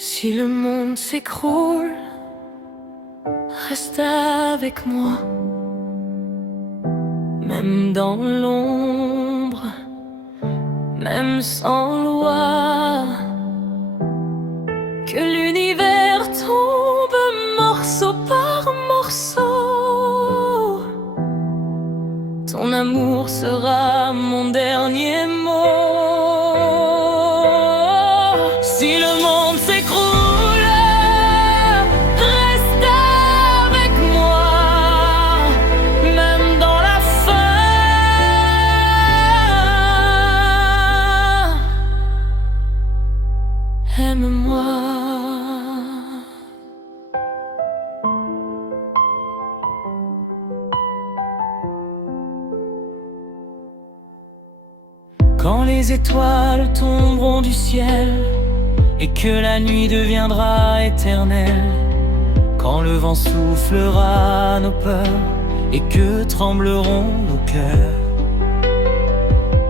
Si le monde s'écroule, reste avec moi. Même dans l'ombre, même sans loi, que l'univers tombe morceau par morceau. Ton amour sera mon dernier mot. Si le monde s'écroule, reste avec moi. Même dans la fin, aime-moi. Quand les étoiles tomberont du ciel et que la nuit deviendra éternelle, quand le vent soufflera nos peurs et que trembleront nos cœurs,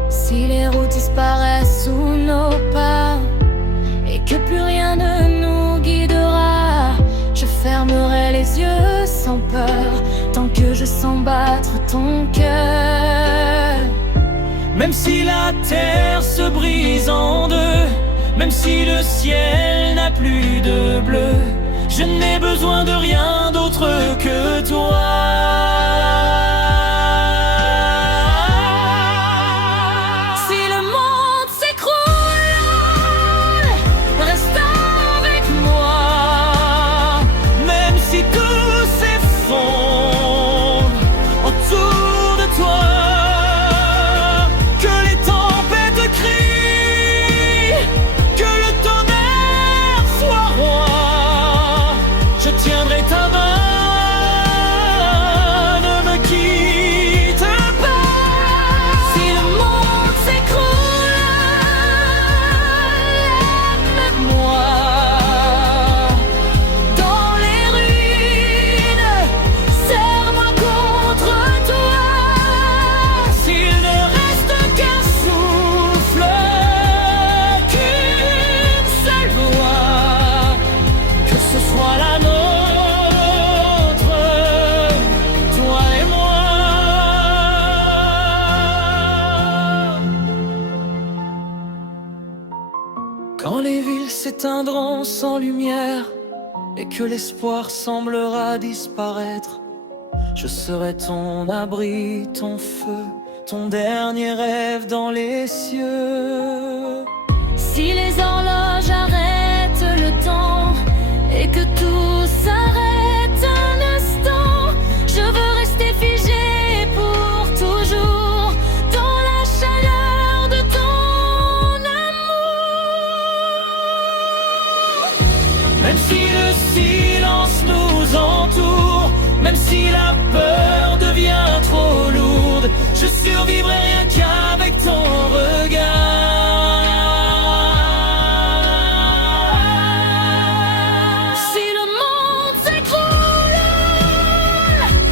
si les routes disparaissent sous nos pas et que plus rien ne nous guidera, je fermerai les yeux sans peur tant que je sens battre ton cœur. même si la terre se brise en deux, même si le ciel n'a plus de bleu, je n'ai besoin de rien d'autre que toi. Si le monde s'écroule, reste avec moi. Même si tout s'effondre autour de toi, que les tempêtes crient, que le tonnerre soit roi, je tiendrai ta main, ne me quitte pas. Si le monde s'écroule, aime-moi. Dans les ruines, serre-moi contre toi. S'il ne reste qu'un souffle, qu'une seule voix, que ce soit la nôtre, toi et moi. Quand les villes s'éteindront sans lumière et que l'espoir semblera disparaître, je serai ton abri, ton feu, ton dernier rêve dans les cieux. Si les horloges arrêtent le temps et que tout s'arrête un instant, je veux rester figé pour toujours dans la chaleur de ton amour. Même si le silence nous entoure, même si la peur devient trop lourde, je survivrai rien qu'avec ton regard. Si le monde s'écroule,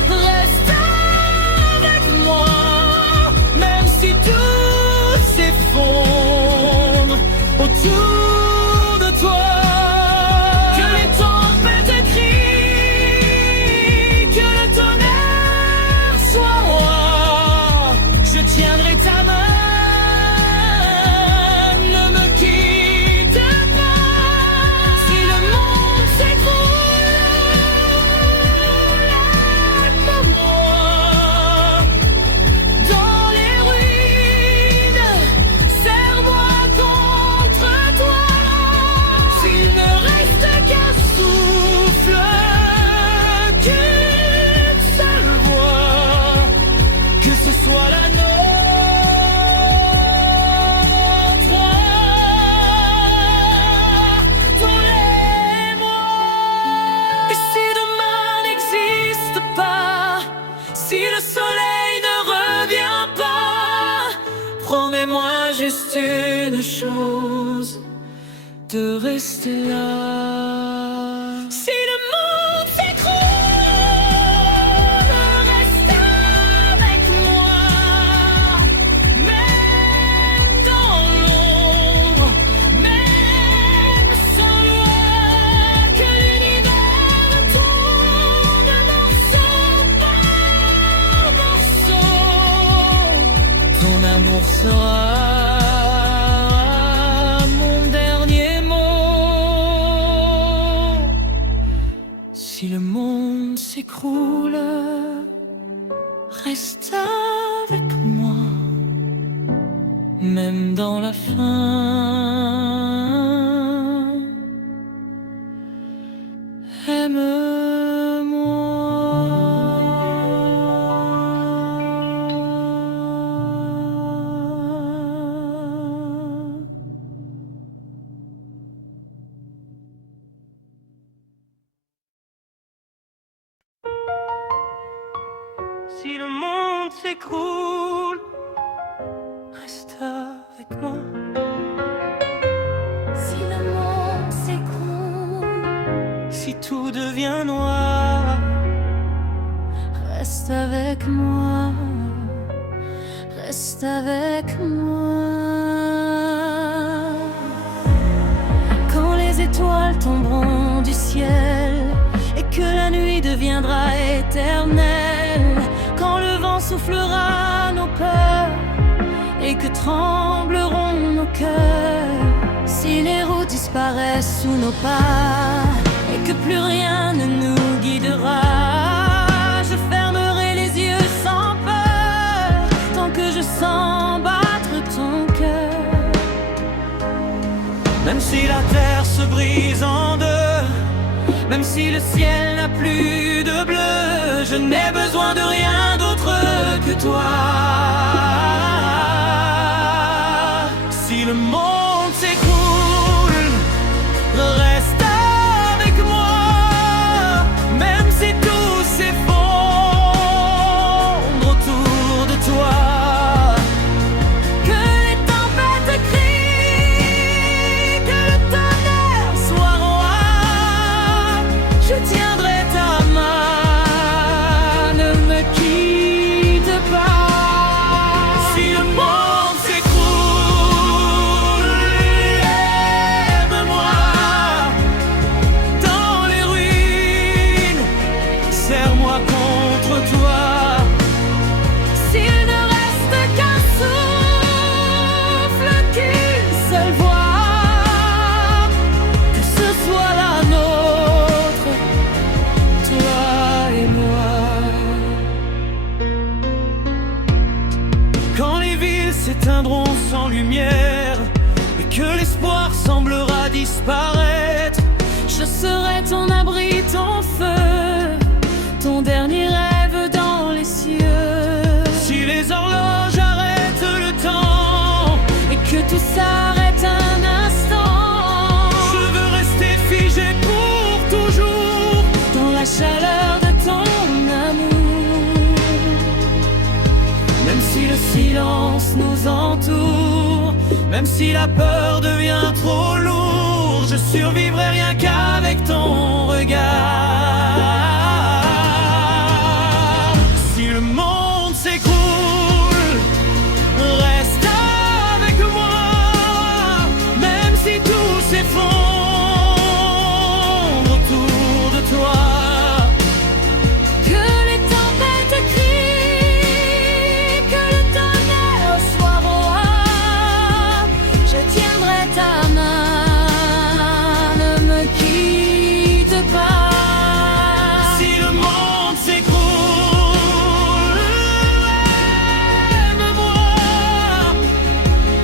reste avec moi. Même si tout s'effondre autour de toi, que les tempêtes crient, que le tonnerre soit roi, je tiendrai ta main, ne me quitte pas. Si le monde s'écroule, aime-moi. Dans les ruines, serre-moi contre toi. S'il ne reste qu'un souffle, qu'une seule voix, que ce soit la nôtre, toi et moi. Et si demain n'existe pas, si le soleil ne revient pas, promets-moi juste une chose, de rester là. Si le monde s'écroule, reste avec moi. Même dans l'ombre, même sans loi, Ton amour sera mon dernier mot. Si le monde s'écroule, reste avec moi, même dans la faim. Si le monde s'écroule, reste avec moi. Si le monde s'écroule, Si tout devient noir, reste avec moi, reste avec moi. Quand les étoiles tomberont du ciel et que la nuit deviendra éternelle, quand le vent soufflera nos peurs et que trembleront nos cœurs, si les routes disparaissent sous nos pas et que plus rien ne nous guidera, je fermerai les yeux sans peur tant que je sens battre ton cœur. même si la terre se brise en deux, même si le ciel n'a plus de bleu, je n'ai besoin de rien d'autre que toi. Si le monde s'écroule, reste avec moi, même si tout s'effondre autour de toi. Que les tempêtes crient, que le tonnerre soit roi, je tiendrai ta main, ne me quitte pas. Si le monde s'écroule, aide-moi dans les ruines, serre-moi contre toi. S'il ne reste qu'un souffle, qu'une seule voix, que ce soit la nôtre, toi et moi. Quand les villes s'éteindront sans lumière et que l'espoir semblera disparaître, Je serai ton abri, ton feu, ton dernier rêve dans les cieux. si les horloges arrêtent le temps, Et que tout s'arrête un instant, je veux rester figé pour toujours. dans la chaleur de ton amour. Même si le silence nous entoure, même si la peur devient trop lourde, je survivrai rien qu'avec ton regard. Si le monde s'écroule, reste avec moi, même si tout s'effondre autour de toi. Que les tempêtes crient, que le tonnerre soit roi, je tiendrai ta main, ne me quitte pas. Si le monde s'écroule, aime-moi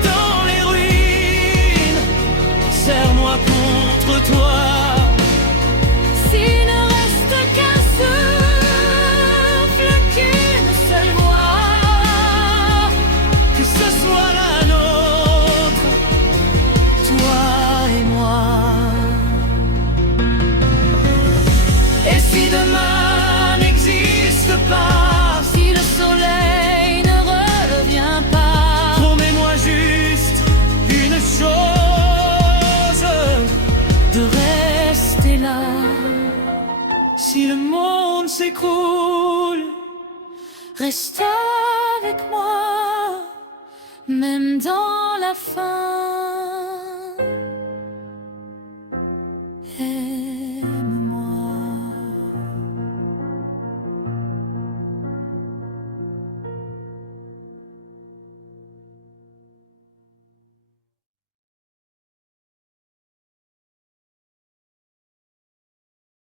dans les ruines, serre-moi contre toi. S'il ne reste qu'un souffle, qu'une seule voix, Que ce soit la nôtre, toi et moi. Et si demain n'existe pas, si le soleil ne revient pas, promets-moi juste une chose, de rester là. si le monde s'écroule, Reste avec moi, même dans la faim.